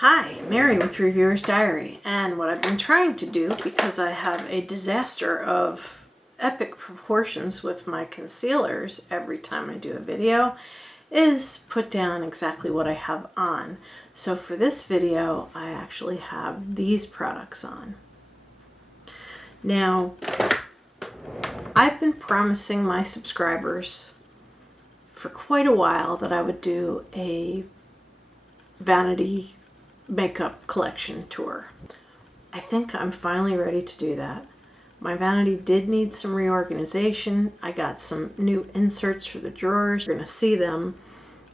Hi, Mary with Reviewer's Diary, and what I've been trying to do, because I have a disaster of epic proportions with my concealers every time I do a video, is put down exactly what I have on. So for this video, I actually have these products on. Now, I've been promising my subscribers for quite a while that I would do a Vanity makeup collection tour. I think I'm finally ready to do that. My vanity did need some reorganization. I got some new inserts for the drawers. You're going to see them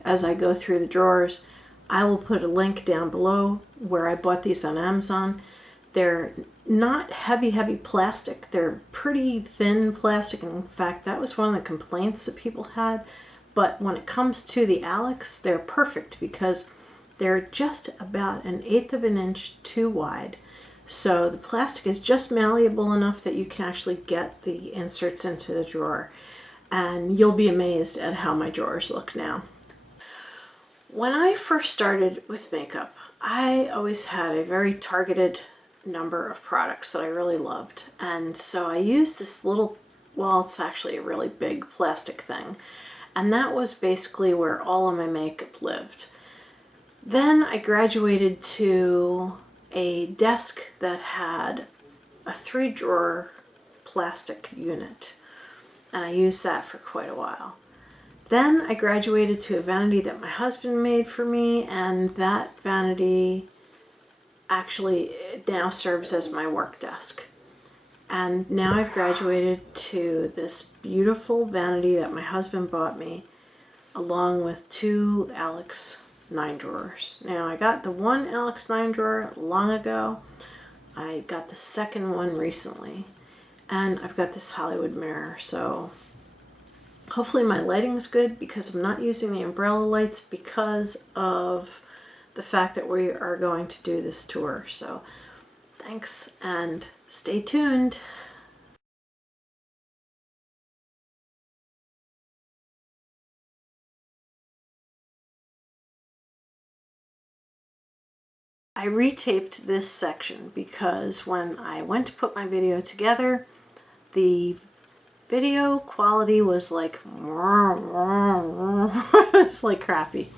as I go through the drawers. I will put a link down below where I bought these on Amazon. They're not heavy plastic. They're pretty thin plastic. In fact, that was one of the complaints that people had. But when it comes to the Alex, they're perfect because they're just about 1/8 of an inch too wide. So the plastic is just malleable enough that you can actually get the inserts into the drawer. And you'll be amazed at how my drawers look now. When I first started with makeup, I always had a very targeted number of products that I really loved. And so I used this little, well, it's actually a really big plastic thing. And that was basically where all of my makeup lived. Then I graduated to a desk that had a 3-drawer plastic unit, and I used that for quite a while. Then I graduated to a vanity that my husband made for me, and that vanity actually now serves as my work desk. And now I've graduated to this beautiful vanity that my husband bought me, along with 2 Alex 9 drawers. Now I got the one Alex 9 drawer long ago. I got the second one recently, and I've got this Hollywood mirror. So hopefully my lighting's good because I'm not using the umbrella lights because of the fact that we are going to do this tour. So thanks and stay tuned. I retaped this section because when I went to put my video together, the video quality was like, it's like crappy.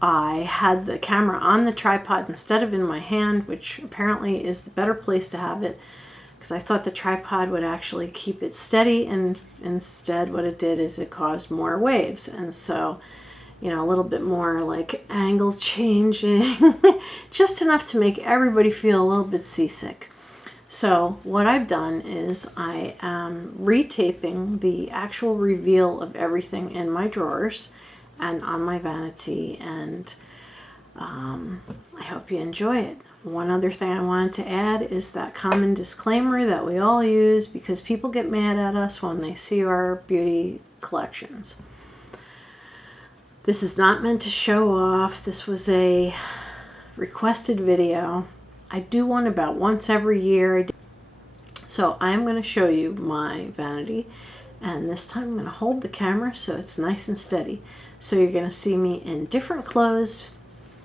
I had the camera on the tripod instead of in my hand, which apparently is the better place to have it, because I thought the tripod would actually keep it steady, and instead what it did is it caused more waves. And so, you know, a little bit more like angle changing, just enough to make everybody feel a little bit seasick. So what I've done is I am retaping the actual reveal of everything in my drawers and on my vanity, and I hope you enjoy it. One other thing I wanted to add is that common disclaimer that we all use because people get mad at us when they see our beauty collections. This is not meant to show off. This was a requested video. I do one about once every year. So I'm going to show you my vanity, and this time I'm going to hold the camera so it's nice and steady. So you're going to see me in different clothes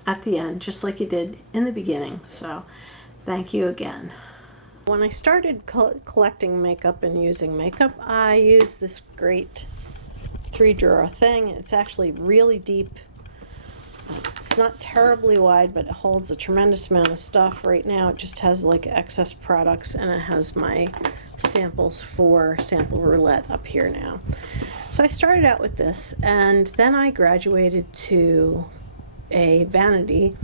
at the end, just like you did in the beginning. So thank you again. When I started collecting makeup and using makeup, I used this great 3-drawer thing. It's actually really deep. It's not terribly wide, but it holds a tremendous amount of stuff. Right now it just has like excess products, and it has my samples for sample roulette up here now. So I started out with this, and then I graduated to a vanity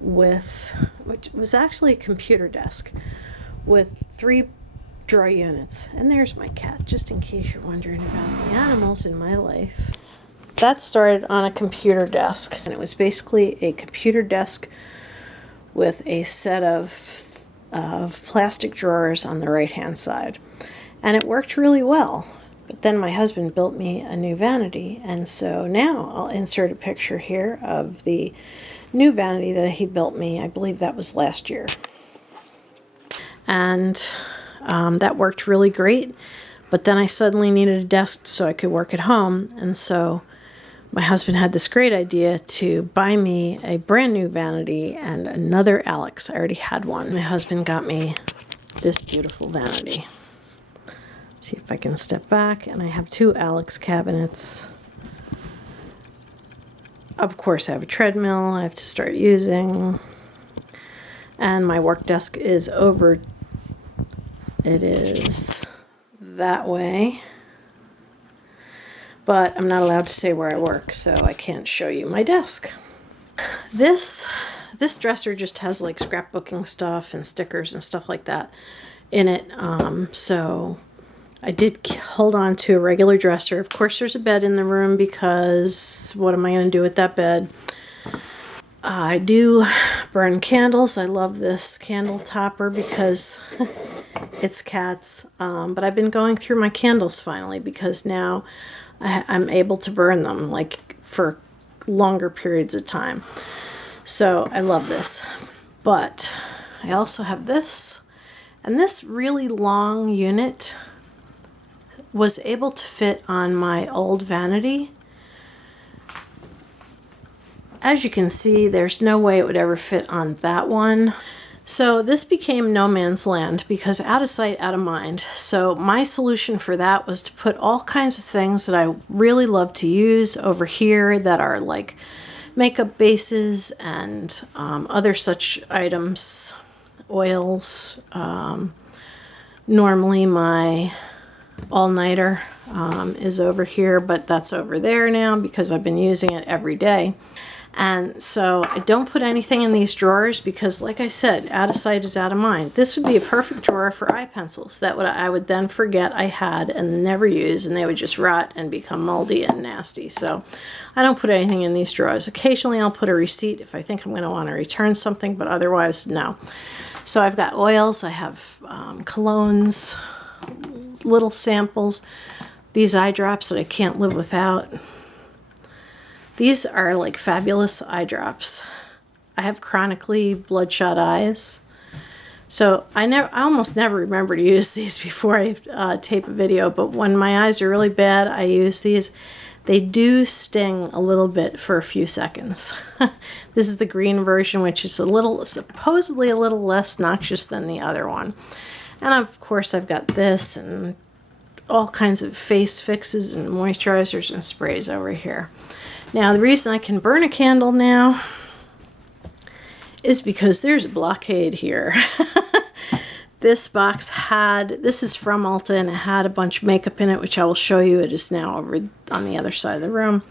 with, which was actually a computer desk with 3 drawer units. And there's my cat, just in case you're wondering about the animals in my life. That started on a computer desk, and it was basically a computer desk with a set of plastic drawers on the right hand side, and it worked really well. But then my husband built me a new vanity, and so now I'll insert a picture here of the new vanity that he built me. I believe that was last year, and that worked really great. But then I suddenly needed a desk so I could work at home, and so my husband had this great idea to buy me a brand new vanity and another Alex. I already had one. My husband got me this beautiful vanity. See if I can step back, and I have two Alex cabinets. Of course, I have a treadmill I have to start using, and my work desk is over. It is that way, but I'm not allowed to say where I work, so I can't show you my desk. This dresser just has like scrapbooking stuff and stickers and stuff like that in it, so I did hold on to a regular dresser. Of course, there's a bed in the room because what am I going to do with that bed? I do burn candles. I love this candle topper because it's cats. But I've been going through my candles finally because now I'm able to burn them like for longer periods of time. So I love this. But I also have this. And this really long unit was able to fit on my old vanity. As you can see, there's no way it would ever fit on that one. So this became no man's land because out of sight, out of mind. So my solution for that was to put all kinds of things that I really love to use over here that are like makeup bases and other such items, oils. Normally my all-nighter is over here, but that's over there now because I've been using it every day. And so I don't put anything in these drawers because, like I said, out of sight is out of mind. This would be a perfect drawer for eye pencils that I would then forget I had and never use, and they would just rot and become moldy and nasty. So I don't put anything in these drawers. Occasionally I'll put a receipt if I think I'm going to want to return something, but otherwise, no. So I've got oils, I have colognes, little samples, these eye drops that I can't live without. These are like fabulous eye drops. I have chronically bloodshot eyes, so I almost never remember to use these before I tape a video, but when my eyes are really bad, I use these. They do sting a little bit for a few seconds. This is the green version, which is supposedly a little less noxious than the other one. And of course I've got this and all kinds of face fixes and moisturizers and sprays over here. Now the reason I can burn a candle now is because there's a blockade here. This box this is from Ulta, and it had a bunch of makeup in it, which I will show you. It is now over on the other side of the room.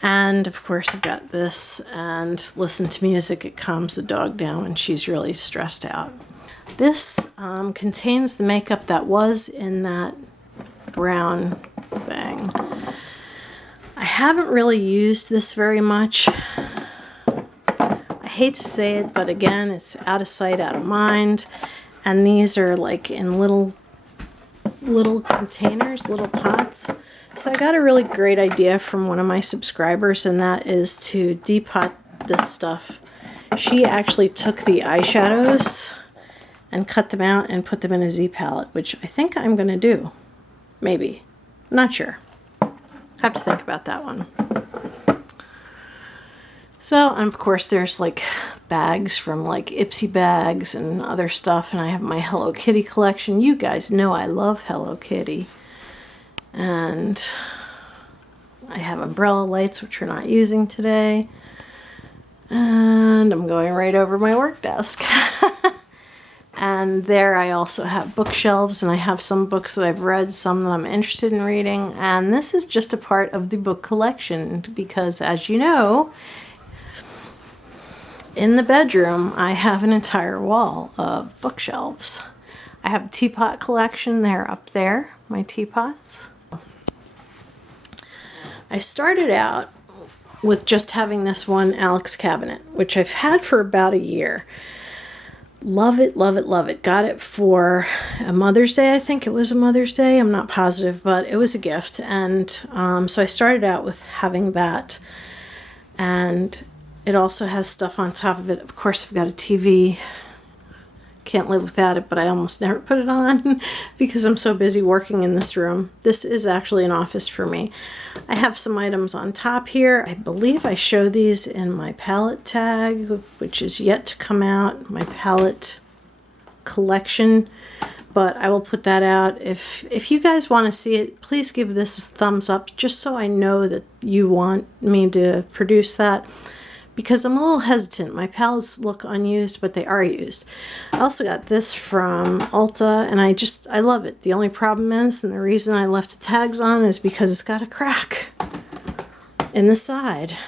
And of course I've got this, and listen to music. It calms the dog down when she's really stressed out. This contains the makeup that was in that brown thing. I haven't really used this very much. I hate to say it, but again, it's out of sight, out of mind. And these are like in little containers, little pots. So I got a really great idea from one of my subscribers, and that is to depot this stuff. She actually took the eyeshadows and cut them out and put them in a Z palette, which I think I'm going to do. Maybe. I'm not sure. Have to think about that one. So, and of course, there's like bags from like Ipsy bags and other stuff, and I have my Hello Kitty collection. You guys know I love Hello Kitty. And I have umbrella lights, which we're not using today. And I'm going right over my work desk. And there I also have bookshelves, and I have some books that I've read, some that I'm interested in reading. And this is just a part of the book collection because, as you know, in the bedroom, I have an entire wall of bookshelves. I have a teapot collection. They're up there, my teapots. I started out with just having this one Alex cabinet, which I've had for about a year. Love it, love it, love it. Got it for a Mother's Day. I think it was a Mother's Day. I'm not positive, but it was a gift. And so I started out with having that. And it also has stuff on top of it. Of course, I've got a TV can't live without it, but I almost never put it on because I'm so busy working in this room. This is actually an office for me. I have some items on top here. I believe I show these in my palette tag, which is yet to come out, my palette collection, but I will put that out. If you guys want to see it, please give this a thumbs up, just so I know that you want me to produce that, because I'm a little hesitant. My palettes look unused, but they are used. I also got this from Ulta, and I love it. The only problem is, and the reason I left the tags on, is because it's got a crack in the side.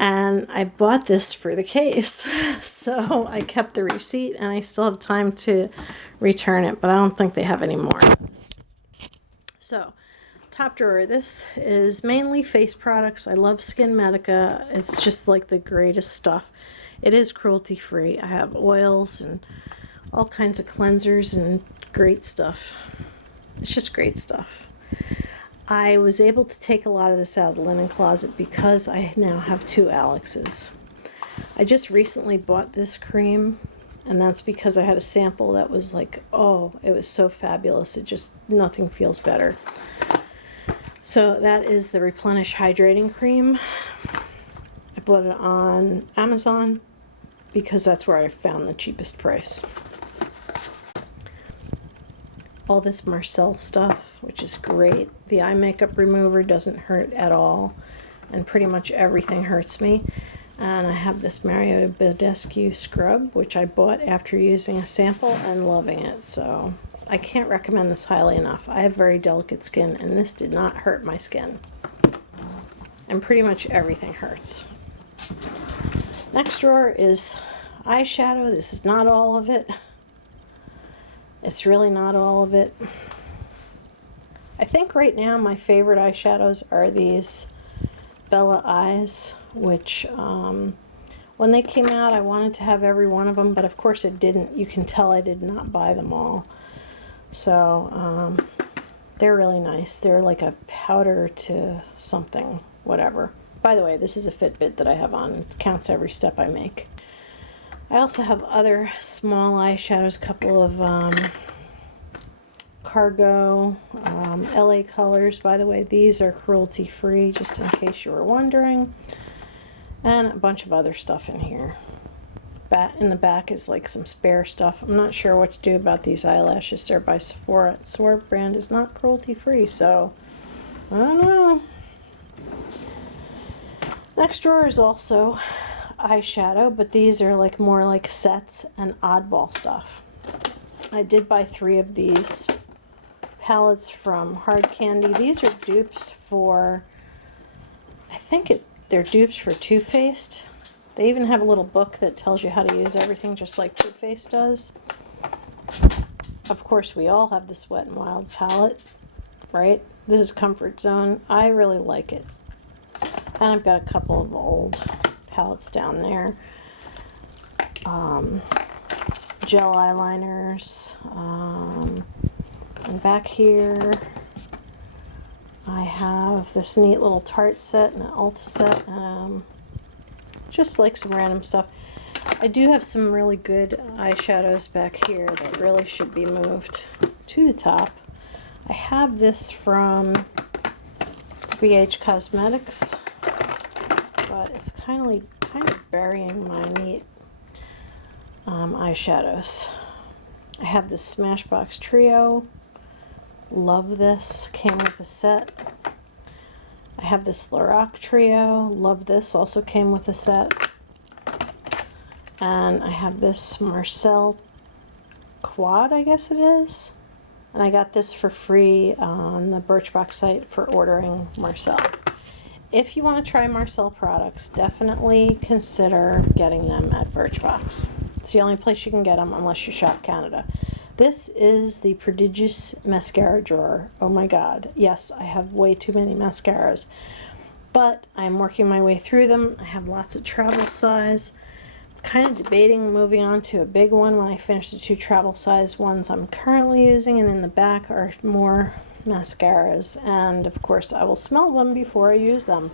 And I bought this for the case, so I kept the receipt, and I still have time to return it, but I don't think they have any more of those. So, top drawer, this is mainly face products. I love Skin Medica. It's just like the greatest stuff. It is cruelty free. I have oils and all kinds of cleansers and great stuff. It's just great stuff. I was able to take a lot of this out of the linen closet because I now have 2 Alexes. I just recently bought this cream, and that's because I had a sample that was like, oh, it was so fabulous. It just, nothing feels better. So that is the Replenish Hydrating Cream. I bought it on Amazon because that's where I found the cheapest price. All this Marcel stuff, which is great. The eye makeup remover doesn't hurt at all, and pretty much everything hurts me. And I have this Mario Badescu scrub, which I bought after using a sample and loving it. So I can't recommend this highly enough. I have very delicate skin, and this did not hurt my skin. And pretty much everything hurts. Next drawer is eyeshadow. This is not all of it. It's really not all of it. I think right now my favorite eyeshadows are these Bella Eyes, which when they came out I wanted to have every one of them, but of course it didn't. You can tell I did not buy them all. So they're really nice. They're like a powder to something, whatever. By the way, this is a Fitbit that I have on. It counts every step I make. I also have other small eyeshadows, a couple of Cargo LA colors. By the way, these are cruelty free, just in case you were wondering. And a bunch of other stuff in here. In the back is like some spare stuff. I'm not sure what to do about these eyelashes. They're by Sephora. Sephora brand is not cruelty free, so I don't know. Next drawer is also eyeshadow, but these are like more like sets and oddball stuff. I did buy 3 of these palettes from Hard Candy. These are dupes for, I think they're dupes for Too Faced. They even have a little book that tells you how to use everything, just like Too Faced does. Of course, we all have this Wet n Wild palette, right? This is Comfort Zone. I really like it. And I've got a couple of old palettes down there. Gel eyeliners. And back here I have this neat little Tarte set and an Ulta set, and just like some random stuff. I do have some really good eyeshadows back here that really should be moved to the top. I have this from BH Cosmetics, but it's kind of burying my neat eyeshadows. I have this Smashbox Trio. Love this. Came with a set. I have this Lorac Trio. Love this. Also came with a set. And I have this Marcel Quad, I guess it is. And I got this for free on the Birchbox site for ordering Marcel. If you want to try Marcel products, definitely consider getting them at Birchbox. It's the only place you can get them unless you shop Canada. This is the prodigious mascara drawer. Oh my god. Yes, I have way too many mascaras. But I'm working my way through them. I have lots of travel size. I'm kind of debating moving on to a big one when I finish the 2 travel size ones I'm currently using. And in the back are more mascaras. And of course I will smell them before I use them.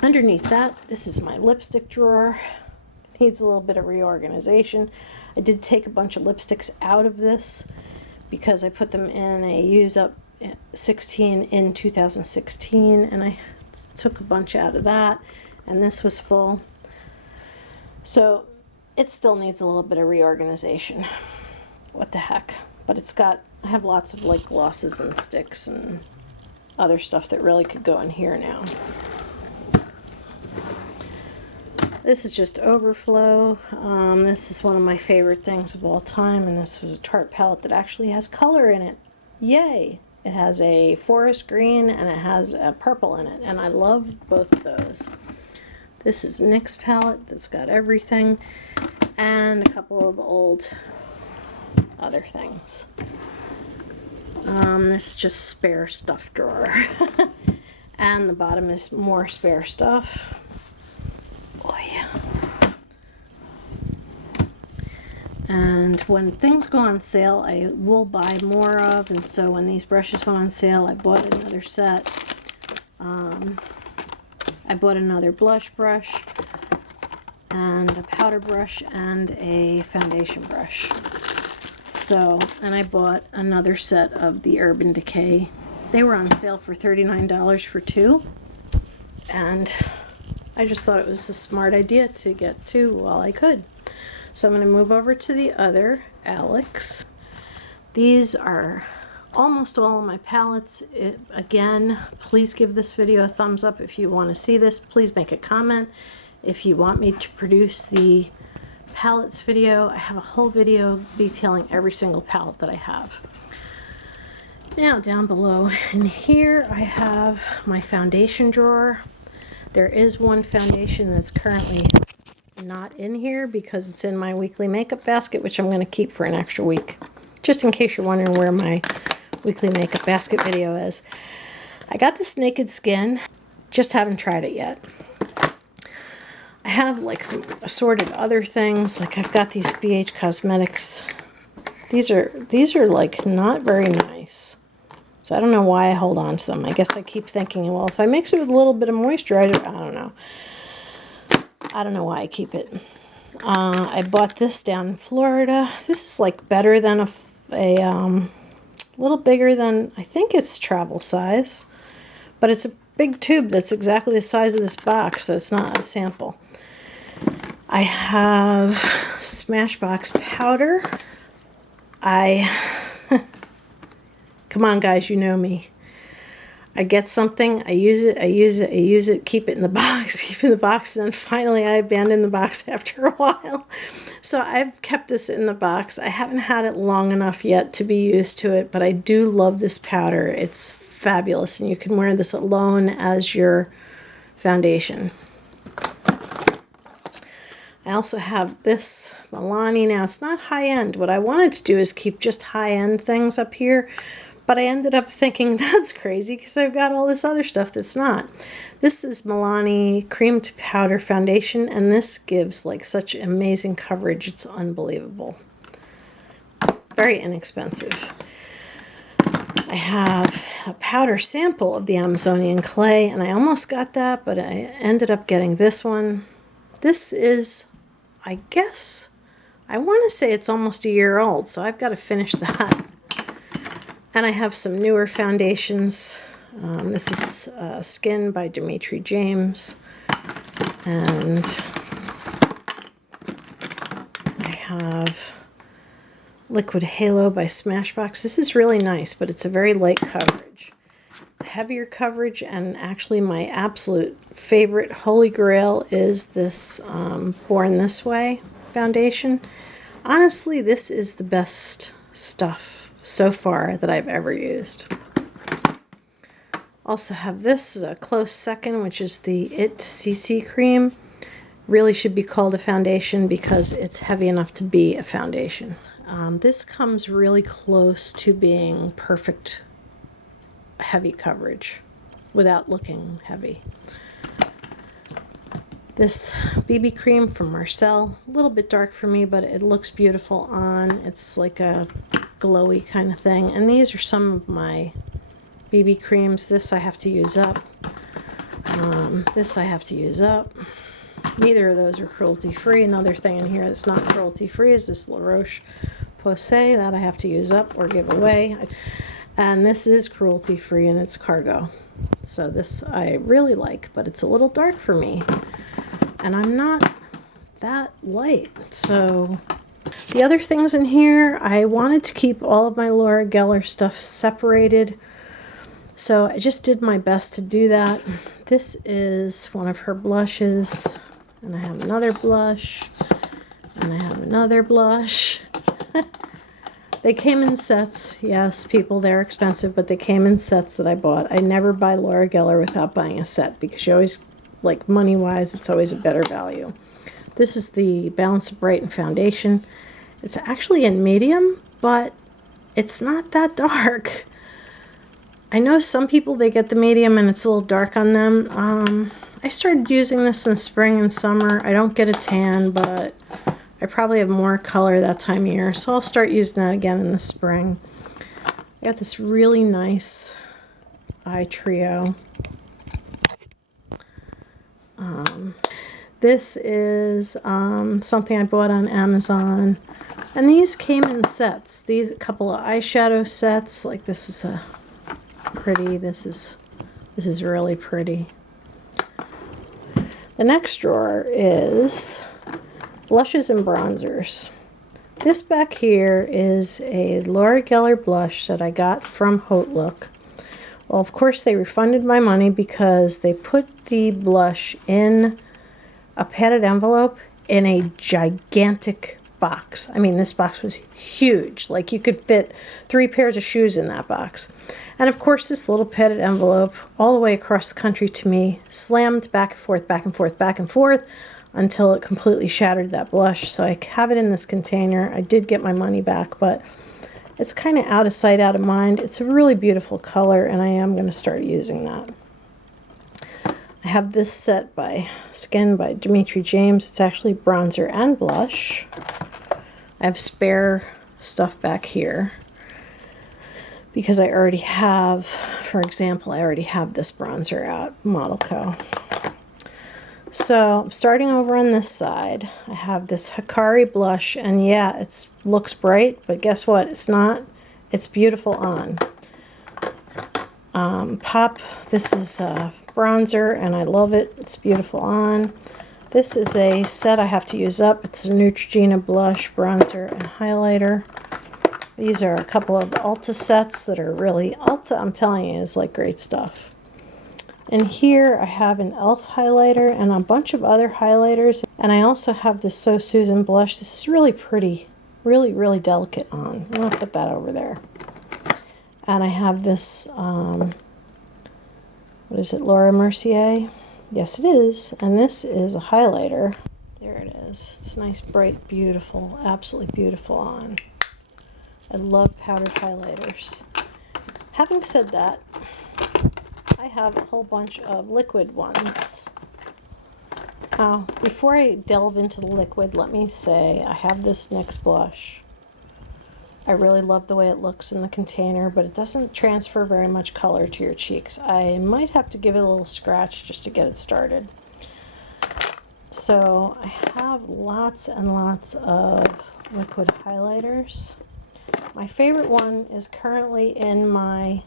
Underneath that, this is my lipstick drawer. needs a little bit of reorganization. I did take a bunch of lipsticks out of this because I put them in a use up 16 in 2016, and I took a bunch out of that, and this was full. So it still needs a little bit of reorganization. What the heck? But it's got, I have lots of like glosses and sticks and other stuff that really could go in here now. This is just overflow. This is one of my favorite things of all time, and this was a Tarte palette that actually has color in it. Yay! It has a forest green and it has a purple in it, and I love both of those. This is NYX palette that's got everything, and a couple of old other things. This is just spare stuff drawer. And the bottom is more spare stuff. Oh yeah. And when things go on sale, I will buy more of, and so when these brushes went on sale, I bought another set. I bought another blush brush, and a powder brush, and a foundation brush. So, and I bought another set of the Urban Decay. They were on sale for $39 for two, and I just thought it was a smart idea to get two while I could. So I'm going to move over to the other Alex. These are almost all of my palettes. Again, please give this video a thumbs up if you want to see this. Please make a comment if you want me to produce the palettes video. I have a whole video detailing every single palette that I have. Now down below in here I have my foundation drawer. There is one foundation that's currently not in here because it's in my weekly makeup basket, which I'm going to keep for an extra week, just in case you're wondering where my weekly makeup basket video is. I got this Naked Skin, just haven't tried it yet. I have like some assorted other things, like I've got these BH Cosmetics. These are like not very nice. So I don't know why I hold on to them. I guess I keep thinking, well, if I mix it with a little bit of moisturizer, I don't know. I don't know why I keep it. I bought this down in Florida. This is like better than a little bigger than, I think it's travel size. But it's a big tube that's exactly the size of this box, so it's not a sample. I have Smashbox powder. Come on guys, you know me. I get something, I use it, keep it in the box, and then finally I abandon the box after a while. So I've kept this in the box. I haven't had it long enough yet to be used to it, but I do love this powder. It's fabulous, and you can wear this alone as your foundation. I also have this Milani. Now, it's not high-end. What I wanted to do is keep just high-end things up here, but I ended up thinking that's crazy because I've got all this other stuff that's not. This is Milani Cream to Powder Foundation, and this gives like such amazing coverage. It's unbelievable. Very inexpensive. I have a powder sample of the Amazonian clay, and I almost got that, but I ended up getting this one. This is, I guess, I want to say it's almost a year old, so I've got to finish that. And I have some newer foundations. This is Skin by Dimitri James. And I have Liquid Halo by Smashbox. This is really nice, but it's a very light coverage. Heavier coverage, and actually my absolute favorite holy grail is this Born This Way foundation. Honestly, this is the best stuff so far that I've ever used. Also have this as a close second, which is the It CC cream. Really should be called a foundation because it's heavy enough to be a foundation. This comes really close to being perfect heavy coverage without looking heavy. This BB cream from Marcel, a little bit dark for me, but it looks beautiful on. It's like a glowy kind of thing. And these are some of my BB creams. This I have to use up. This I have to use up. Neither of those are cruelty-free. Another thing in here that's not cruelty-free is this La Roche-Posay that I have to use up or give away. And this is cruelty-free and it's cargo. So this I really like, but it's a little dark for me. And I'm not that light. So the other things in here, I wanted to keep all of my Laura Geller stuff separated. So I just did my best to do that. This is one of her blushes. And I have another blush. And I have another blush. They came in sets. Yes, people, they're expensive, but they came in sets that I bought. I never buy Laura Geller without buying a set because you always, like money-wise, it's always a better value. This is the Balance of Brighten Foundation. It's actually in medium, but it's not that dark. I know some people, they get the medium and it's a little dark on them. I started using this in the spring and summer. I don't get a tan, but I probably have more color that time of year, so I'll start using that again in the spring. I got this really nice eye trio. This is something I bought on Amazon, and these came in sets. These a couple of eyeshadow sets. Like this is a pretty. This is really pretty. The next drawer is blushes and bronzers. This back here is a Laura Geller blush that I got from Haute Look. Well, of course, they refunded my money because they put the blush in a padded envelope in a gigantic box. I mean, this box was huge. Like you could fit 3 pairs of shoes in that box. And of course, this little padded envelope all the way across the country to me slammed back and forth, back and forth, back and forth until it completely shattered that blush. So I have it in this container. I did get my money back, but it's kind of out of sight, out of mind. It's a really beautiful color, and I am going to start using that. I have this set by Skin by Dimitri James. It's actually bronzer and blush. I have spare stuff back here because I already have, for example, I already have this bronzer out, Model Co. So I'm starting over on this side. I have this Hikari blush, and yeah, it looks bright, but guess what? It's not. It's beautiful on. Pop, this is a bronzer, and I love it. It's beautiful on. This is a set I have to use up. It's a Neutrogena blush, bronzer, and highlighter. These are a couple of Ulta sets that are really, Ulta, I'm telling you, is like great stuff. And here I have an e.l.f. highlighter and a bunch of other highlighters. And I also have this So Susan blush. This is really pretty, really, really delicate on. I'm going to put that over there. And I have this, what is it, Laura Mercier? Yes, it is. And this is a highlighter. There it is. It's nice, bright, beautiful, absolutely beautiful on. I love powdered highlighters. Having said that, I have a whole bunch of liquid ones. Now, before I delve into the liquid, let me say I have this NYX blush. I really love the way it looks in the container, but it doesn't transfer very much color to your cheeks. I might have to give it a little scratch just to get it started. So I have lots and lots of liquid highlighters. My favorite one is currently in my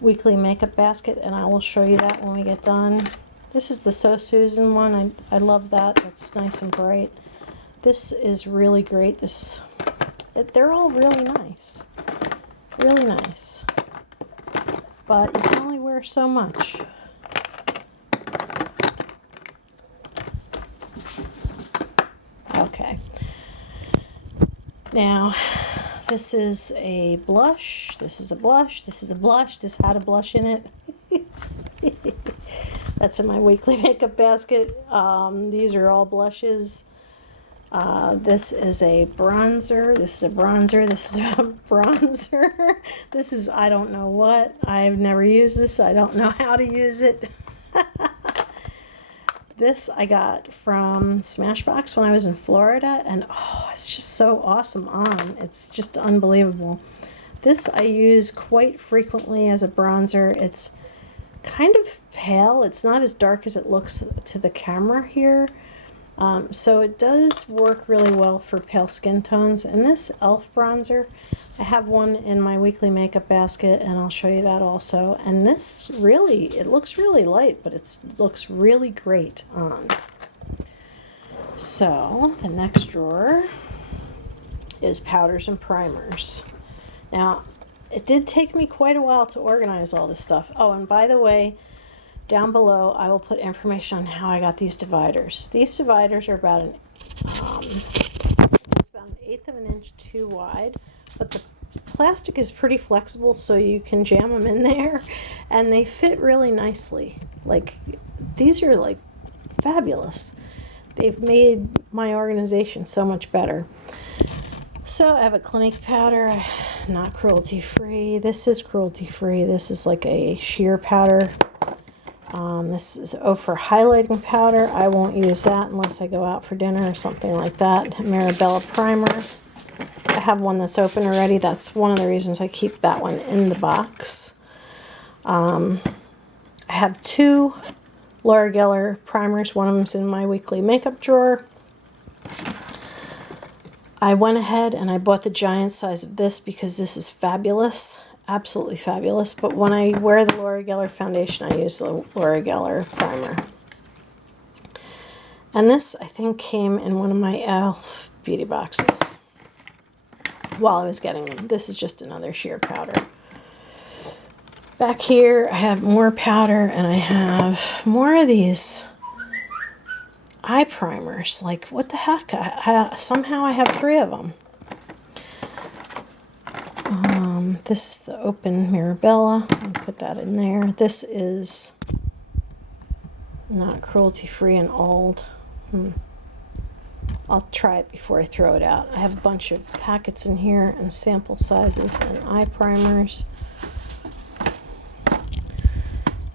weekly makeup basket, and I will show you that when we get done. This is the So Susan one. I love that. That's nice and bright. This is really great. They're all really nice. Really nice. But you can only wear so much. Okay. Now, this is a blush, this is a blush, this is a blush, this had a blush in it. That's in my weekly makeup basket. These are all blushes. This is a bronzer, this is a bronzer, this is a bronzer. This is, I don't know what. I've never used this. I don't know how to use it. This I got from Smashbox when I was in Florida, and oh, it's just so awesome on. It's just unbelievable. This I use quite frequently as a bronzer. It's kind of pale. It's not as dark as it looks to the camera here. So it does work really well for pale skin tones. And this e.l.f. bronzer, I have one in my weekly makeup basket, and I'll show you that also. And this really, it looks really light, but it looks really great on. So the next drawer is powders and primers. Now, it did take me quite a while to organize all this stuff. Oh, and by the way, down below I will put information on how I got these dividers. These dividers are about it's about 1/8 of an inch too wide, but the plastic is pretty flexible, so you can jam them in there, and they fit really nicely. Like, these are like fabulous. They've made my organization so much better. So I have a Clinique powder, not cruelty free. This is cruelty free. This is like a sheer powder. This is for highlighting powder. I won't use that unless I go out for dinner or something like that. Mirabella primer. I have one that's open already. That's one of the reasons I keep that one in the box. I have 2 Laura Geller primers. One of them's in my weekly makeup drawer. I went ahead and I bought the giant size of this because this is fabulous. Absolutely fabulous. But when I wear the Laura Geller foundation, I use the Laura Geller primer. And this, I think, came in one of my e.l.f. beauty boxes while I was getting them. This is just another sheer powder. Back here, I have more powder, and I have more of these eye primers. Like, what the heck? Somehow I have 3 of them. This is the open Mirabella. I'll put that in there. This is not cruelty-free and old. I'll try it before I throw it out. I have a bunch of packets in here and sample sizes and eye primers.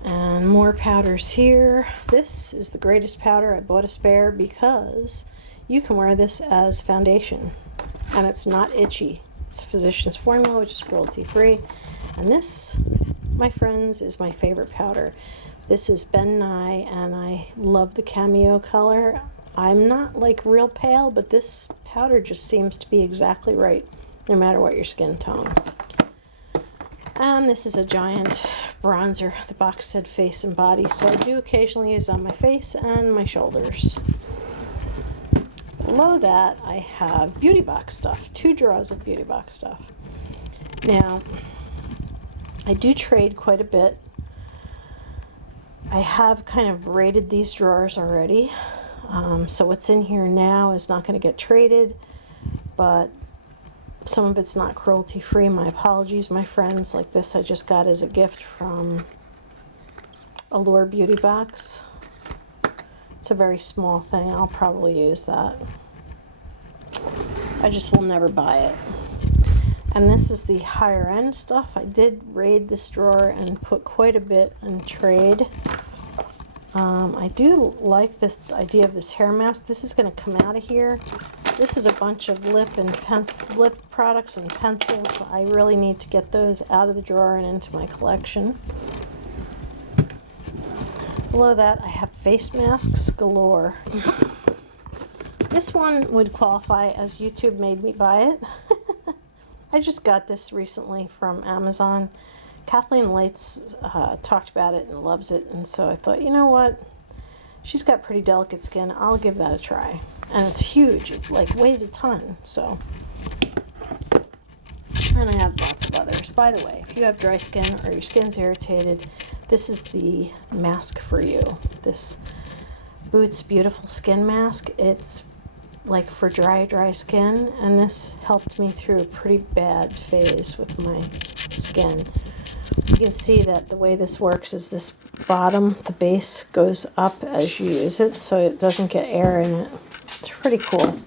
And more powders here. This is the greatest powder. I bought a spare because you can wear this as foundation and it's not itchy. It's Physician's Formula, which is cruelty-free. And this, my friends, is my favorite powder. This is Ben Nye, and I love the cameo color. I'm not like real pale, but this powder just seems to be exactly right, no matter what your skin tone. And this is a giant bronzer. The box said face and body, so I do occasionally use it on my face and my shoulders. Below that, I have beauty box stuff. 2 drawers of beauty box stuff. Now, I do trade quite a bit. I have kind of rated these drawers already. So what's in here now is not going to get traded, but some of it's not cruelty free. My apologies, my friends. Like this I just got as a gift from Allure Beauty Box. It's a very small thing. I'll probably use that. I just will never buy it. And this is the higher end stuff. I did raid this drawer and put quite a bit in trade. I do like this idea of this hair mask. This is going to come out of here. This is a bunch of lip products and pencils. I really need to get those out of the drawer and into my collection. Below that, I have face masks galore. This one would qualify as YouTube made me buy it. I just got this recently from Amazon. Kathleen Lights talked about it and loves it, and so I thought, you know what? She's got pretty delicate skin. I'll give that a try. And it's huge. It like weighs a ton, so. And I have lots of others. By the way, if you have dry skin or your skin's irritated, this is the mask for you. This Boots Beautiful Skin Mask. It's like for dry skin, and this helped me through a pretty bad phase with my skin. You can see that the way this works is this bottom, the base goes up as you use it, so it doesn't get air in it. It's pretty cool.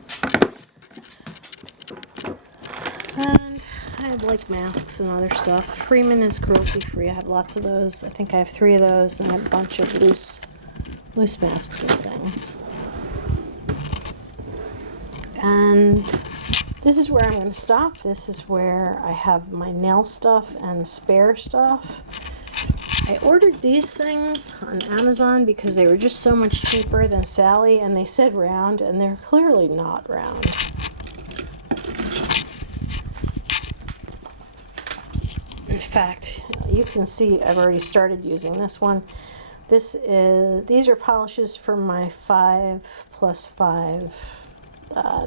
And I have like masks and other stuff. Freeman is cruelty free. I have lots of those. I think I have 3 of those, and I have a bunch of loose masks and things. And this is where I'm going to stop. This is where I have my nail stuff and spare stuff. I ordered these things on Amazon because they were just so much cheaper than Sally, and they said round, and they're clearly not round. In fact, you can see I've already started using this one. These are polishes for my 5+5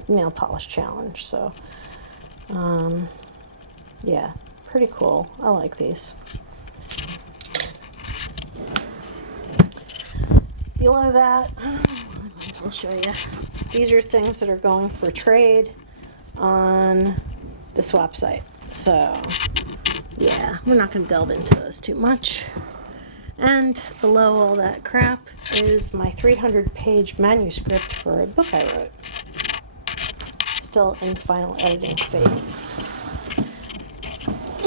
nail polish challenge. So, yeah, pretty cool. I like these. Below that, I might as well show you. These are things that are going for trade on the swap site. So, yeah, we're not going to delve into those too much. And below all that crap is my 300-page manuscript for a book I wrote. Still in final editing phase.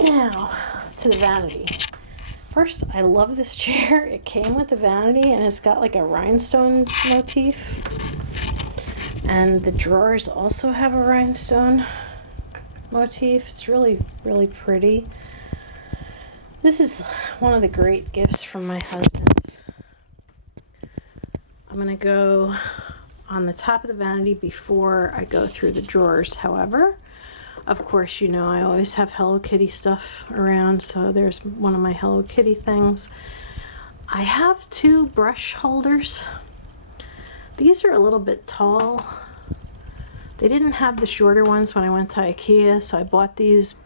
Now, to the Vanity. First, I love this chair. It came with the Vanity, and it's got like a rhinestone motif. And the drawers also have a rhinestone motif. It's really, really pretty. This is one of the great gifts from my husband. I'm going to go on the top of the Vanity before I go through the drawers. However, of course, you know I always have Hello Kitty stuff around, so there's one of my Hello Kitty things. I have 2 brush holders. These are a little bit tall. They didn't have the shorter ones when I went to IKEA, so I bought these.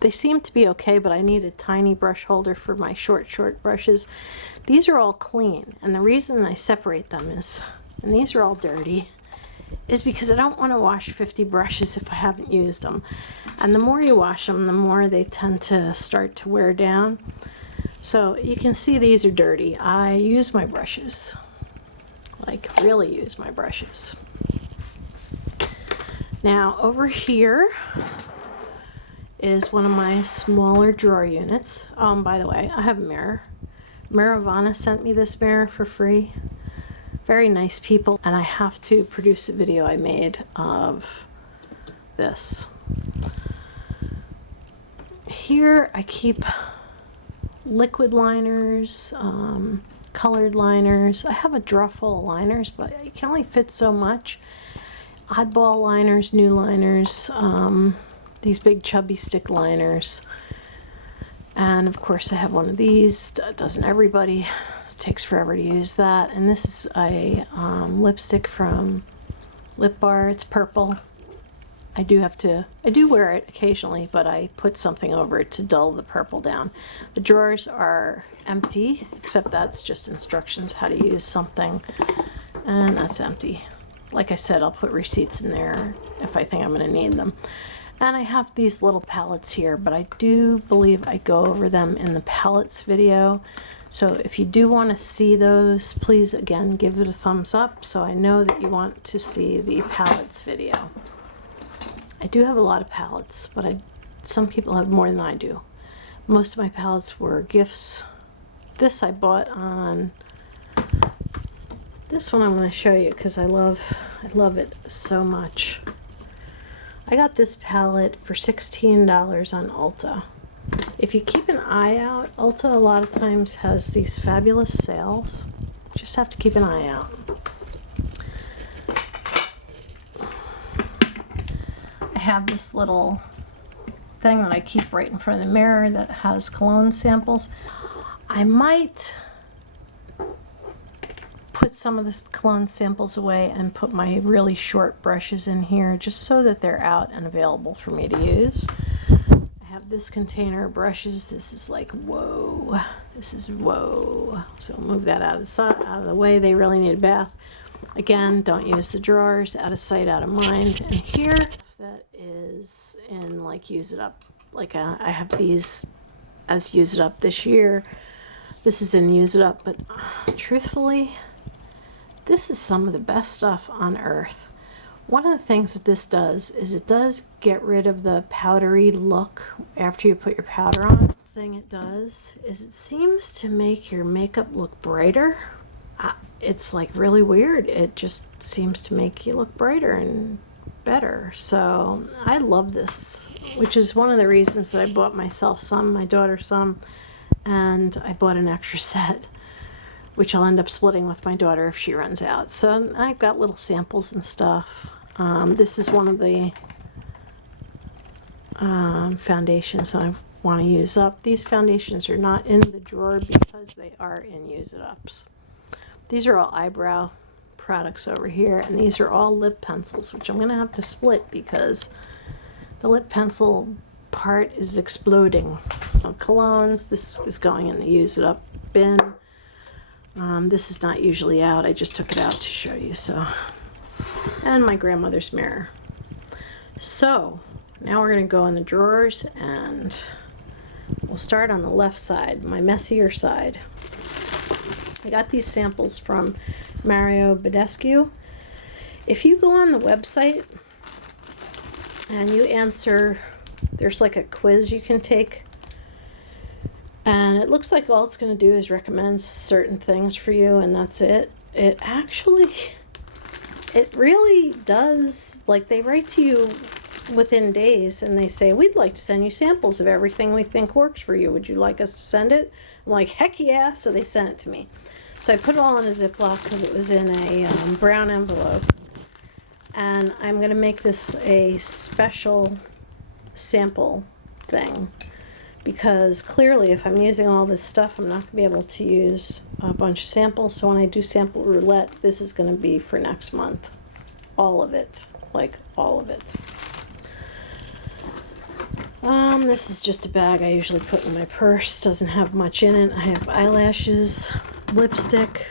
They seem to be okay, but I need a tiny brush holder for my short brushes. These are all clean, and the reason I separate them is, and these are all dirty, is because I don't want to wash 50 brushes if I haven't used them. And the more you wash them, the more they tend to start to wear down. So you can see these are dirty. I use my brushes, like really use my brushes. Now over here is one of my smaller drawer units. By the way, I have a mirror. Maravana sent me this mirror for free. Very nice people, and I have to produce a video I made of this. Here I keep liquid liners, colored liners. I have a drawer full of liners, but it can only fit so much. Oddball liners, new liners, these big chubby stick liners, and of course I have one of these. Doesn't everybody? It takes forever to use that. And this is a lipstick from Lip Bar. It's purple. I do wear it occasionally, but I put something over it to dull the purple down. The drawers are empty, except that's just instructions how to use something, and that's empty. Like I said, I'll put receipts in there if I think I'm going to need them. And I have these little palettes here, but I do believe I go over them in the palettes video. So if you do want to see those, please again give it a thumbs up so I know that you want to see the palettes video. I do have a lot of palettes, but some people have more than I do. Most of my palettes were gifts. This I bought on, this one I'm going to show you because I love it so much. I got this palette for $16 on Ulta. If you keep an eye out, Ulta a lot of times has these fabulous sales. Just have to keep an eye out. I have this little thing that I keep right in front of the mirror that has cologne samples. I might put some of the cologne samples away and put my really short brushes in here just so that they're out and available for me to use. I have this container of brushes. This is like, whoa. This is whoa. So I'll move that out of the way. They really need a bath. Again, don't use the drawers. Out of sight, out of mind. And here, that is in like use it up. Like I have these as use it up this year. This is in use it up, but truthfully, this is some of the best stuff on earth. One of the things that this does is it does get rid of the powdery look after you put your powder on. The thing it does is it seems to make your makeup look brighter. It's like really weird. It just seems to make you look brighter and better. So I love this, which is one of the reasons that I bought myself some, my daughter some, and I bought an extra set, which I'll end up splitting with my daughter if she runs out. So I've got little samples and stuff. This is one of the foundations I want to use up. These foundations are not in the drawer because they are in use it ups. These are all eyebrow products over here, and these are all lip pencils, which I'm going to have to split because the lip pencil part is exploding. Colognes, this is going in the use it up bin. This is not usually out. I just took it out to show you. So, and my grandmother's mirror. So now we're going to go in the drawers, and we'll start on the left side, my messier side. I got these samples from Mario Badescu. If you go on the website and you answer, there's like a quiz you can take, and it looks like all it's going to do is recommend certain things for you, and that's it. It really does, like, they write to you within days and they say, we'd like to send you samples of everything we think works for you. Would you like us to send it? I'm like, heck yeah. So they sent it to me. So I put it all in a Ziploc because it was in a brown envelope. And I'm going to make this a special sample thing, because clearly if I'm using all this stuff, I'm not going to be able to use a bunch of samples. So when I do sample roulette, this is going to be for next month. All of it. Like all of it. This is just a bag I usually put in my purse. Doesn't have much in it. I have eyelashes, lipstick,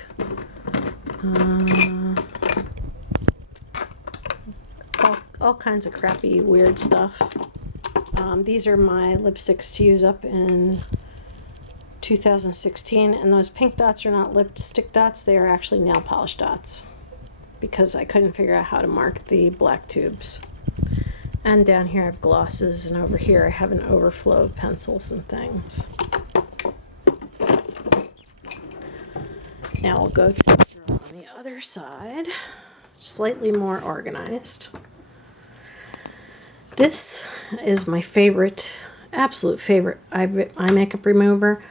all kinds of crappy, weird stuff. These are my lipsticks to use up in 2016, and those pink dots are not lipstick dots. They are actually nail polish dots, because I couldn't figure out how to mark the black tubes. And down here I have glosses, and over here I have an overflow of pencils and things. Now we'll go to the drawer on the other side, slightly more organized. This is my favorite, absolute favorite eye makeup remover.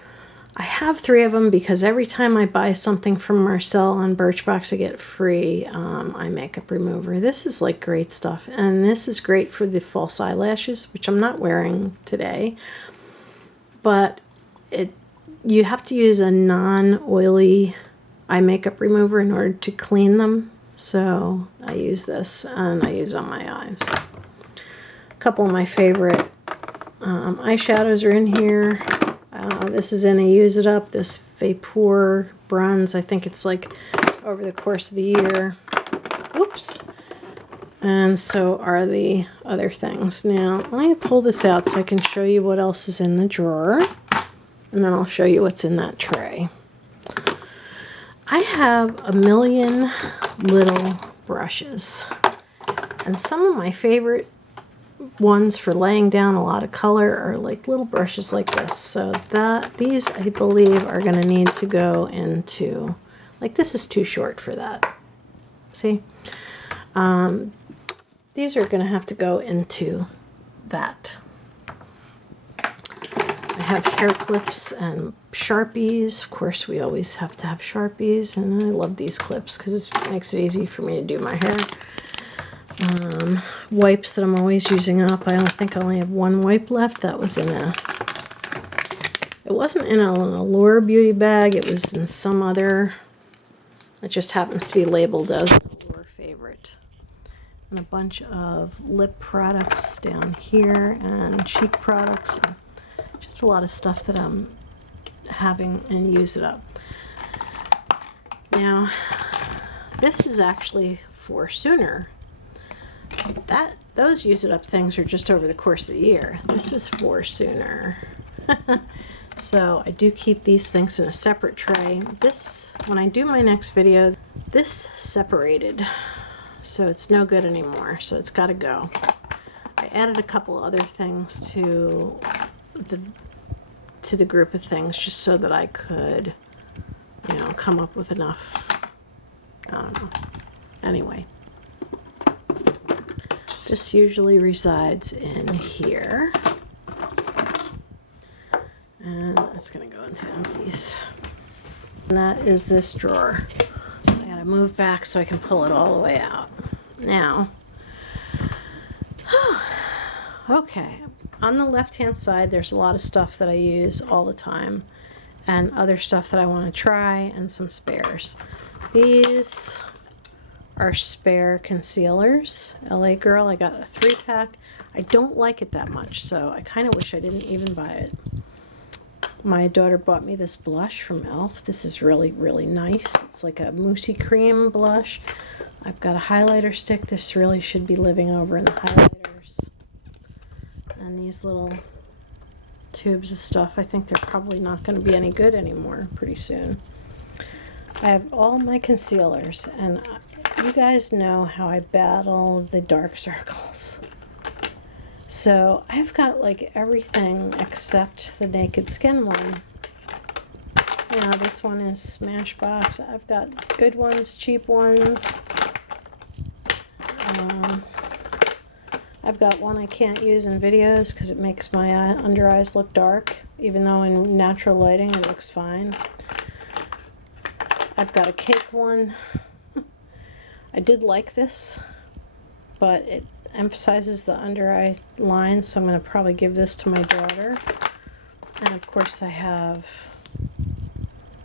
I have 3 of them because every time I buy something from Marcel on Birchbox, I get free eye makeup remover. This is like great stuff, and this is great for the false eyelashes, which I'm not wearing today. But you have to use a non-oily eye makeup remover in order to clean them. So I use this, and I use it on my eyes. A couple of my favorite eyeshadows are in here. This is in a use it up, this Vapeur bronze. I think it's like over the course of the year. Whoops. And so are the other things. Now, let me pull this out so I can show you what else is in the drawer. And then I'll show you what's in that tray. I have a million little brushes. And some of my favorite ones for laying down a lot of color are like little brushes like this. So these I believe are going to need to go into, like, this is too short for that. See? These are going to have to go into that. I have hair clips and Sharpies. Of course, we always have to have Sharpies, and I love these clips because it makes it easy for me to do my hair. Wipes that I'm always using up. I don't think I only have one wipe left. That was in it wasn't in an Allure beauty bag. It was in some other, it just happens to be labeled as an Allure favorite. And a bunch of lip products down here, and cheek products, and just a lot of stuff that I'm having and use it up. Now, this is actually for sooner. Those use it up things are just over the course of the year. This is for sooner. So I do keep these things in a separate tray. This, when I do my next video, this separated, so it's no good anymore, so it's got to go. I added a couple other things to the group of things just so that I could, come up with enough. I don't know. Anyway. This usually resides in here. And it's going to go into empties. And that is this drawer. So I got to move back so I can pull it all the way out. Now, okay, on the left-hand side, there's a lot of stuff that I use all the time and other stuff that I want to try and some spares. These are spare concealers. LA Girl, I got a 3-pack. I don't like it that much, so I kind of wish I didn't even buy it. My daughter bought me this blush from e.l.f. This is really, really nice. It's like a moussey cream blush. I've got a highlighter stick. This really should be living over in the highlighters. And these little tubes of stuff, I think they're probably not going to be any good anymore pretty soon. I have all my concealers, and you guys know how I battle the dark circles. So I've got like everything except the Naked Skin one. You know, this one is Smashbox. I've got good ones, cheap ones. I've got one I can't use in videos because it makes my under eyes look dark, even though in natural lighting it looks fine. I've got a cake one. I did like this, but it emphasizes the under eye line, so I'm going to probably give this to my daughter. And of course I have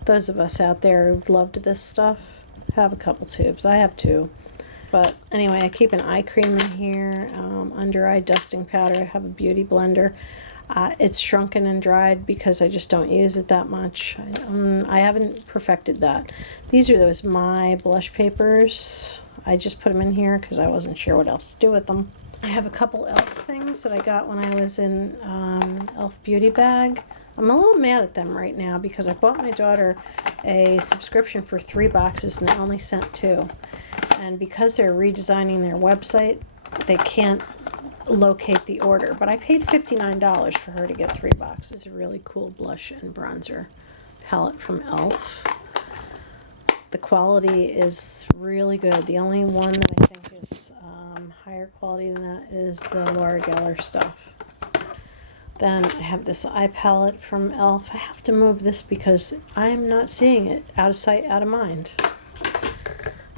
those of us out there who've loved this stuff have a couple tubes. I have 2. But anyway, I keep an eye cream in here, under eye dusting powder. I have a beauty blender. It's shrunken and dried because I just don't use it that much. I haven't perfected that. These are those My blush papers. I just put them in here because I wasn't sure what else to do with them. I have a couple e.l.f. things that I got when I was in e.l.f. Beauty Bag. I'm a little mad at them right now because I bought my daughter a subscription for 3 boxes and they only sent 2. And because they're redesigning their website, they can't locate the order. But I paid $59 for her to get 3 boxes. A really cool blush and bronzer palette from e.l.f. The quality is really good. The only one that I think is higher quality than that is the Laura Geller stuff. Then I have this eye palette from e.l.f. I have to move this because I'm not seeing it. Out of sight, out of mind.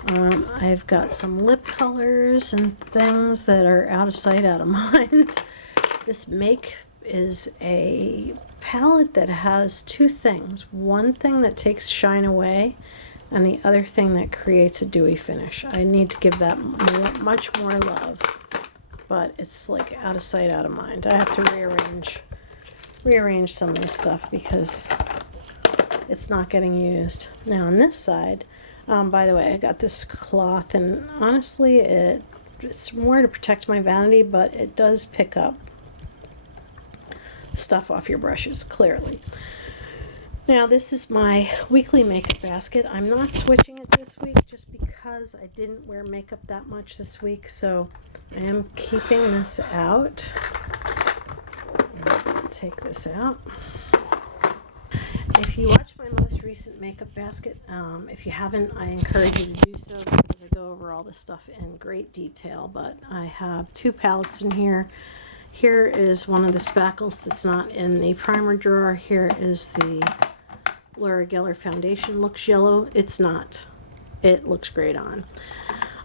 I've got some lip colors and things that are out of sight, out of mind. This Make is a palette that has 2 things. One thing that takes shine away, and the other thing that creates a dewy finish. I need to give that much more love, but it's like out of sight, out of mind. I have to rearrange some of this stuff because it's not getting used. Now on this side, by the way, I got this cloth, and honestly, it's more to protect my vanity, but it does pick up stuff off your brushes, clearly. Now, this is my weekly makeup basket. I'm not switching it this week just because I didn't wear makeup that much this week, so I am keeping this out. Take this out. If you watch my most recent makeup basket, if you haven't, I encourage you to do so because I go over all this stuff in great detail. But I have 2 palettes in here. Here is one of the spackles that's not in the primer drawer. Here is the Laura Geller foundation. Looks yellow. It's not. It looks great on.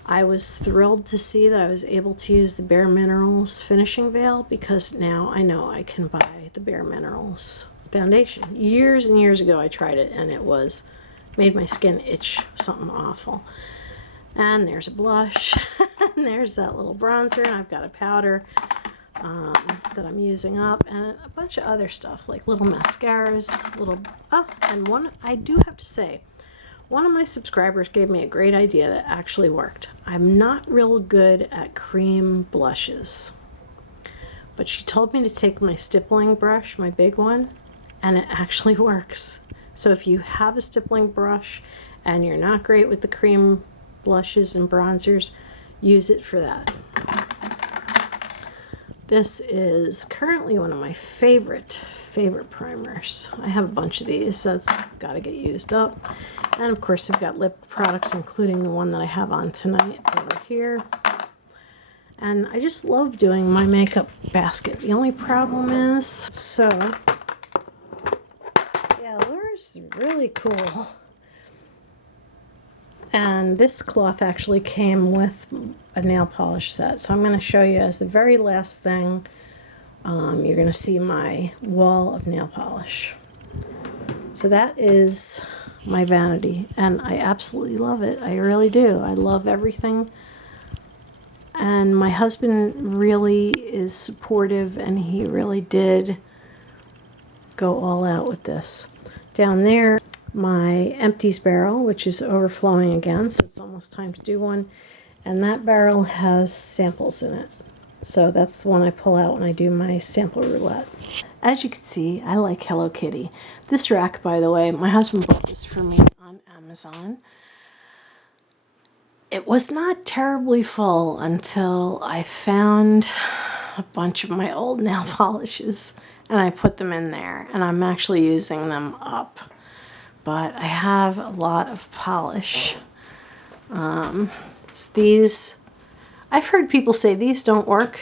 I was thrilled to see that I was able to use the Bare Minerals finishing veil because now I know I can buy the Bare Minerals foundation. Years and years ago I tried it and it made my skin itch something awful. And there's a blush and there's that little bronzer, and I've got a powder that I'm using up, and a bunch of other stuff like little mascaras, and one, I do have to say, one of my subscribers gave me a great idea that actually worked. I'm not real good at cream blushes, but she told me to take my stippling brush, my big one, and it actually works. So if you have a stippling brush and you're not great with the cream blushes and bronzers, use it for that. This is currently one of my favorite primers. I have a bunch of these. That's got to get used up. And of course I've got lip products, including the one that I have on tonight over here. And I just love doing my makeup basket. The only problem is, so This is really cool. And this cloth actually came with a nail polish set. So I'm going to show you as the very last thing. You're going to see my wall of nail polish. So that is my Vanity, and I absolutely love it. I really do. I love everything. And my husband really is supportive, and he really did go all out with this. Down there, my empties barrel, which is overflowing again, so it's almost time to do one. And that barrel has samples in it. So that's the one I pull out when I do my sample roulette. As you can see, I like Hello Kitty. This rack, by the way, my husband bought this for me on Amazon. It was not terribly full until I found a bunch of my old nail polishes and I put them in there, and I'm actually using them up. But I have a lot of polish. It's these. I've heard people say these don't work.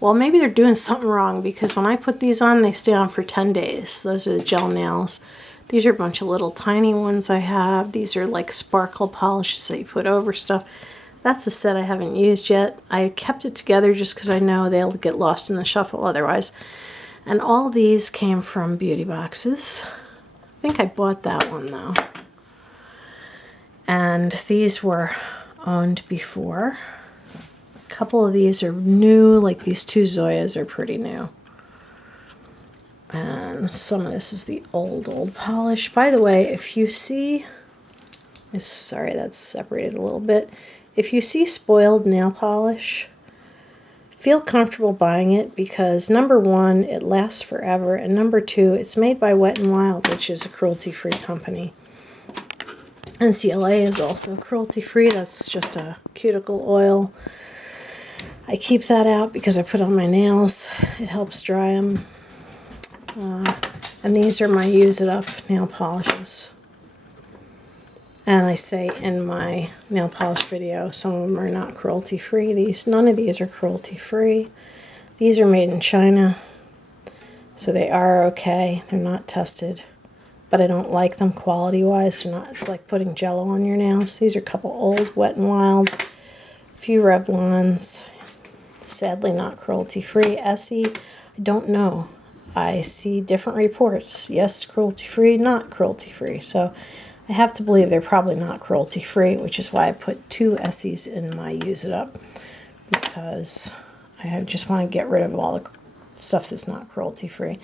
Well, maybe they're doing something wrong, because when I put these on, they stay on for 10 days. Those are the gel nails. These are a bunch of little tiny ones I have. These are like sparkle polishes that you put over stuff. That's a set I haven't used yet. I kept it together just because I know they'll get lost in the shuffle otherwise. And all these came from beauty boxes. I think I bought that one though. And these were owned before. A couple of these are new, like these two Zoyas are pretty new. And some of this is the old polish. By the way, if you see, sorry, that's separated a little bit. If you see spoiled nail polish, feel comfortable buying it, because number one, it lasts forever, and number two, it's made by Wet n Wild, which is a cruelty-free company. NCLA is also cruelty-free. That's just a cuticle oil. I keep that out because I put on my nails. It helps dry them. And these are my Use It Up nail polishes. And I say in my nail polish video, some of them are not cruelty-free. None of these are cruelty-free. These are made in China, so they are okay. They're not tested, but I don't like them quality-wise. They're not. It's like putting Jello on your nails. These are a couple old Wet n Wilds, a few Revlons. Sadly, not cruelty-free. Essie, I don't know. I see different reports. Yes, cruelty-free, not cruelty-free. So I have to believe they're probably not cruelty-free, which is why I put two Essies in my Use It Up, because I just want to get rid of all the stuff that's not cruelty-free,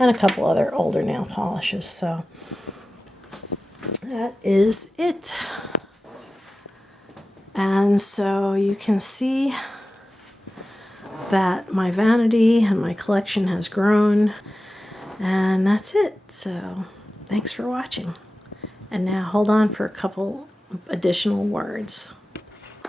and a couple other older nail polishes. So that is it. And so you can see that my Vanity and my collection has grown, and that's it. So thanks for watching. And now hold on for a couple additional words.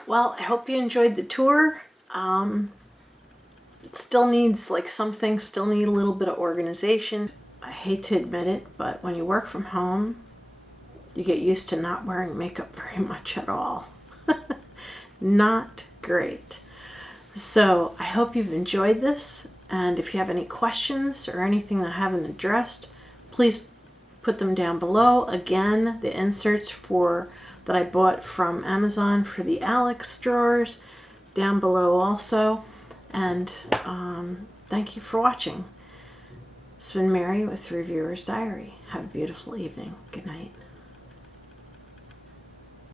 Well, I hope you enjoyed the tour. It still needs, like, some things still need a little bit of organization. I hate to admit it, but when you work from home, you get used to not wearing makeup very much at all. Not great. So I hope you've enjoyed this, and if you have any questions or anything that I haven't addressed, please put them down below. Again, the inserts that I bought from Amazon for the Alex drawers down below also. And thank you for watching. It's been Mary with Reviewer's Diary. Have a beautiful evening. Good night.